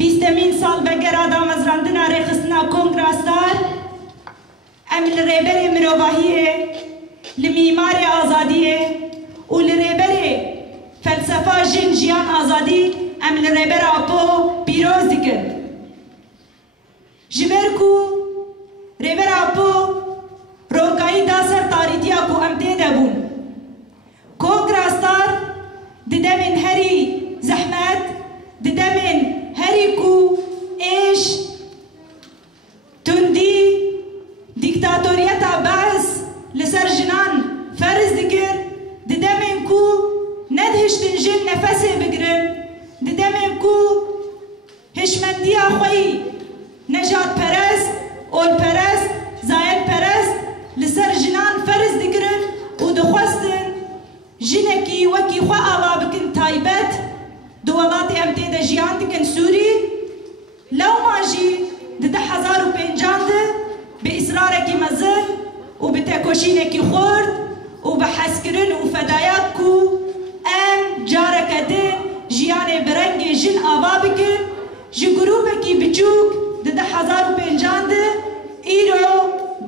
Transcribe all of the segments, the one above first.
بیستمین سال بگرا دامزراندنا ریخستنا کنگراستار ام لریبر مروباهیه لمیمار آزادیه و لریبر فلسفه جن جیان آزادی ام لریبر آپو پیروز دکر جبرکو ریبر آپو روکایی داسر تاریتیا کو ام دیده بون کنگراستار ددمن هری زحمت ددمن هری کو ایش تندی دیکتاتوریتا بعض لسر جنان فرز دکر ددمن کو ندهشتن جن نفسه بگرن ددمن کو هشمندی خوی نجات پرست اول پرست زاید پرست لسر جنان فرز دکرن و دخواستن جنکی وکی خوا آوا بکن تایبت دولات امتیده جیان دکن سوری لو ماجی ده 1050 به اصرارکی مزن و به تکوشینکی خورد و به حسکرن و فدایات کو ام جارکدن جیان برنگ جن آوا بکن جی گروبکی بچوک ده 1050 ایرو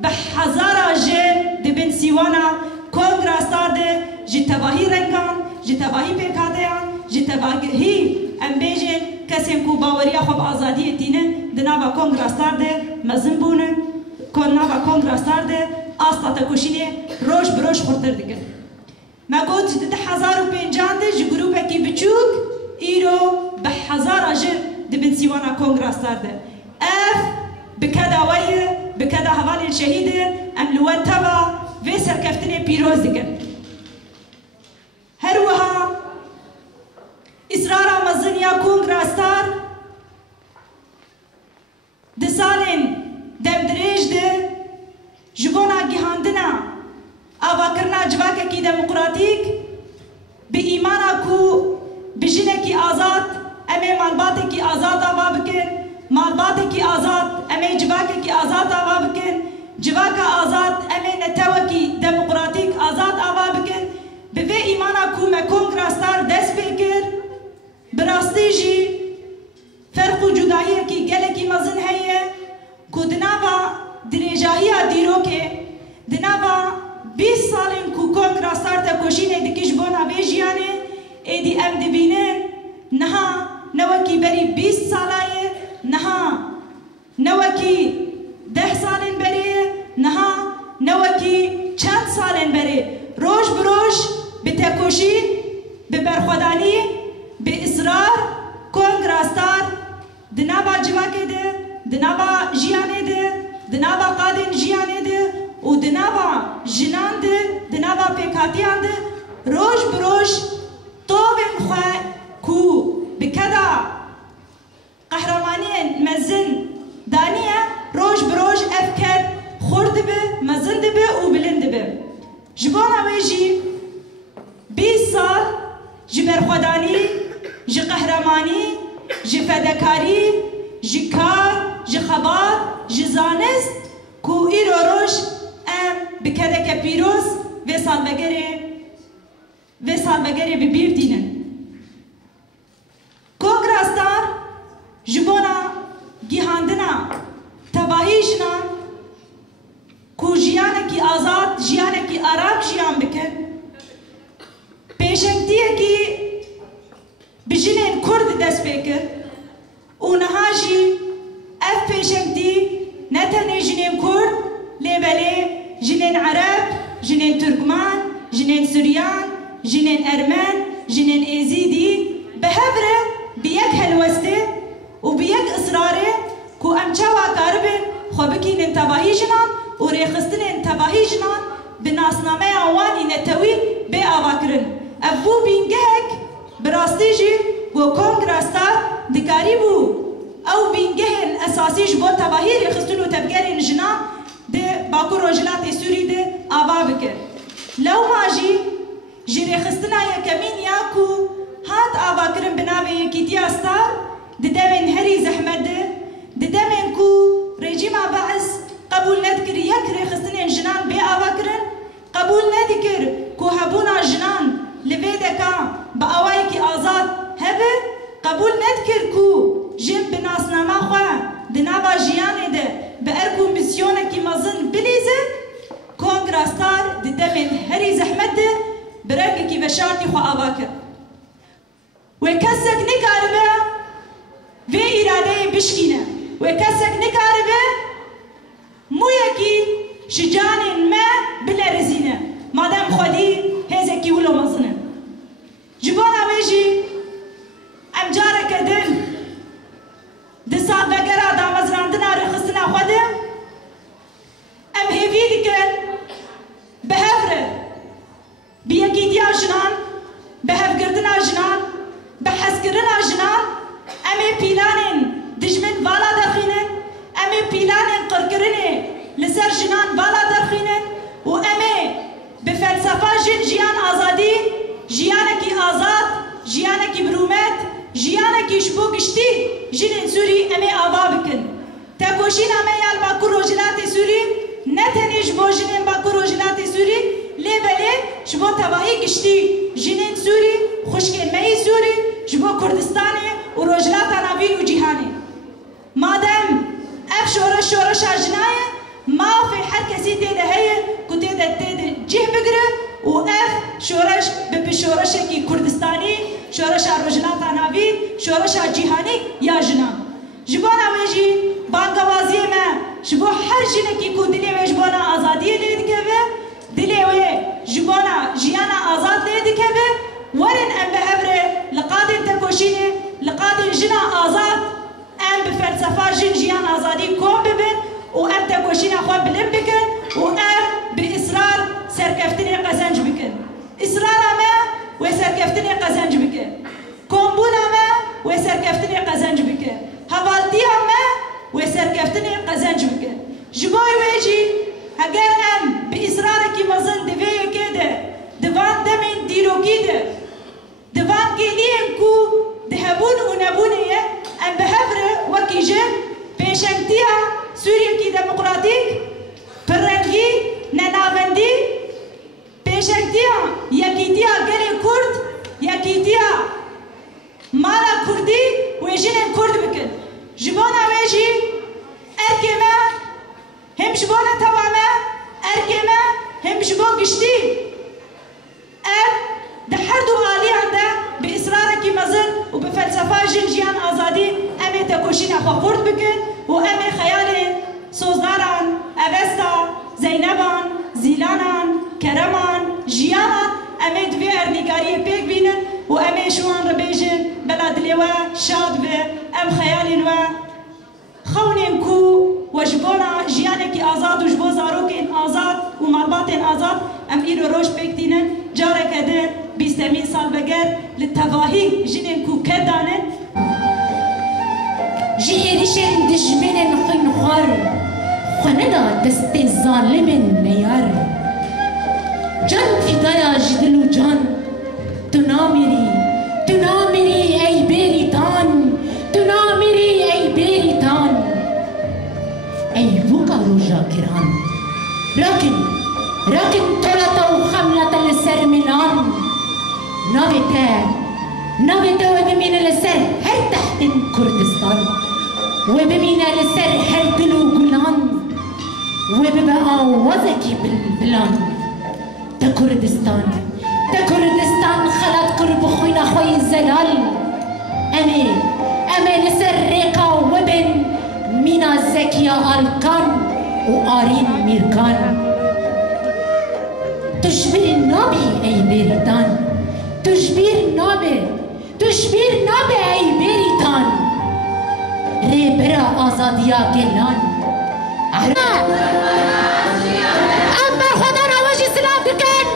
به 1000 جن ده بن سیوانا کنگراستار ده جی تباهی رنگان جی تباهی پیکادیان جی تباهی ام بیجن کسیم کو باوریا خوب آزادی تینه دنابا کنگراستار ده مزن بونه کنابا کنگراستار ده آستا تکوشینه روش بروش خورتر دیگه ما گوت ده 1050 ده جی گروبکی بچوک ایرو به 1000 جن ده بن سیوانا کنگراستار ده اف بکدا ویه بکدا حوالی الشهیده ام لوان تبا و سرکفتنه پیروز دیگه هر وها اصرار مزنیا کنگراستار ده سالین دم دریج ده جبونا گیهاندنا آواکرنا جواکه کی دموکراتیک به ایمانا کو بجنه کی آزاد امی مالباته کی آزاد آوا بکن مالباته کی آزاد امی جواکه کی آزاد آوا بکن جواکه آزاد امی نتوه کی دموکراتیک آزاد آوا بکن به ایمانا کو ما کنگراستار دست بکر براستی جی فرق و جدایی کی گله کی مزن هیه کو دنابا دریجاهی دیرو که دنابا 20 سالین کو کنگراستار تا کوشینه دکیش بونا بیجیانه ایدی ام دبینه نها نوکی بری 20 سالایه نها نوکی 10 سالین بری نها نوکی چند سالین بری روش بروش به تکوشی به برخودانی به اصرار کنگراستار دنابا جواکه ده دنابا جیانه ده دنابا قادن جیانه ده و دنابا جنان ده دنابا پیکاتیان ده روش بروش طوبن خواه کو بکدا قهرمانی مزن دانیه روش بروش افکر خورد به مزن ده به و بلند به جبانا ویجی 20 سال جی برخودانی جی قهرمانی جی فدکاری جی کار جی خبار جی زانست کو ایرو روش ام بکدک پیروز و سال بگره ببیر دینن کنگراستار جبونا گیهاندنا تباهی جنان کو جیانکی آزاد جیانکی آرام جیان بکن پیشنگتیه کی بجنین کرد دست بکر و نهاجی اف پیشنگتی نتنی جنین کرد لیبلی جنین عرب جنین ترکمان جنین سوریان جنین ارمن جنین ایزیدی به هفره بیک هلوسته و بیک اصراره کو امچاوا کاربن خوبکی نتباهی جنان و ریخستن انتباهی جنان به ناسنامه آوانی نتوی به آواکرن ابو بینگهک براستی جی و کنگراستار دکاری بو او بینگه اساسیش بو تباهی ریخستن و تبگرین جنان ده باکو روجلات سوری ده آوا بکر لو ماجی جی ریخستنا یکمین یاکو هات آواکرن بناوه یکیتی استار ده دوین هری زحمت ده دوین کو رژیم بعث قبول ندکر یک ریخستن جنان بی آواکرن قبول ندکر کو هبونا جنان لبیدکا با آوائی کی آزاد هبه قبول ندکر کو جن بنا بشارتي خو آواكر وكسك نكاربه في إرادة بشكينه وكسك نكاربه مو يكي شجان ما بلا رزينه مادام خودي هزكي ولو مزنه جبانا ويجي ام جارك دن دسال بقرا دا مزراندنا رخصنا خودم ام هيفي دكن بهفره بيكي ديا جنان بهفقردنا جنان بحسكرنا جنان امي بيلانين دجمن بالا دخينن امي بيلانين قرقرني لسر جنان بالا دخينن وامي بفلسفه جيان ازادي جيانكي آزاد جيانكي برومات جيانكي شبو قشتي جنين سوري امي آبا بكن تاكوشين امي الباكو روجلات سوري نتني جبو جنين باكو روجلات سوري لي بلي جبو تباهي قشتي جنين سوري خشكين مي سوري جبو كردستاني وروجلات نابين وجيهاني مادام اف شورش اجناية ما في حد كسي تيدا هي كتيدا تيدا جيه بقرة وأف شورش بشورشكي كردستاني شورش روجلات نابين شورش جيهاني يا جنان جبانا ويجي بانقوازي ما جبو هر جنكي كو دلي ويجبانا آزادي ليدكبه دلي ويجبانا جيانا آزاد ليدكبه ورن ام بهبره لقادن تكوشيني لقادن جنا آزاد ام بفلسفة جيان آزادي كوم ببن وام تكوشينا خواب بلم بكن وام بإصرار سركفتني قزنج بكن إصرار ما وسركفتني قزنج بكن كومبونا ما وسركفتني قزنج بكن هوالتي ما وسركفتني قزنج بكن جباي ويجي هجر ام بإصرارك مزن دفيا كده دوان دمين ديرو كده دوان كيلين كو دهبون ونبونية ام بهبره وكيجه بيشنتيا سوريا كي ديمقراطيك فرنجي نناوندي بيشنتيا يكيتيا قلي كرد يكيتيا مالا كردي ويجين كرد بكن جبونا ويجي اركما هم جبونا تواما اركما هم جبو قشتي دحردو آلي عنده بإصرارك مزن وبفلسفة جيان آزادي امي تكوشين اخوا كرد بكن وامي خيالي سوزداران أبستا زينبان زيلانان كرمان جيانان امي دوی ارنیکاری پیک بینن و امي شوان ربيجن بلاد لوا شاد به ام خيالين و خونين كو وجبونا جيانك آزاد وجبو زاروكين آزاد ومرباطين آزاد ام ايرو روش بيكتينن جارك ادن 20 سال بقر للتواهي جنين كو كدانن جيريشن دجمن خين خار خندا دست ظالم نيار جان فدايا جدلو جان تنامري اي بيريتان تنامري اي بيريتان اي بوكا روجا كيران راكن طلطة وخملة للسرمنان نابتا وبمين لسر هر تحت كردستان وبمين لسر هر دلو قلان وببقى وزكي بالبلان تكردستان خلت قرب خوينا خوي الزلال امي لسر ريقا وبن مينا زكية الكان وآرين ميركان تشبير النبي اي بيريتان تشبير نابي اي بيريتان ريبرا آزاديا گلان اما خدا نواجي سلام بكن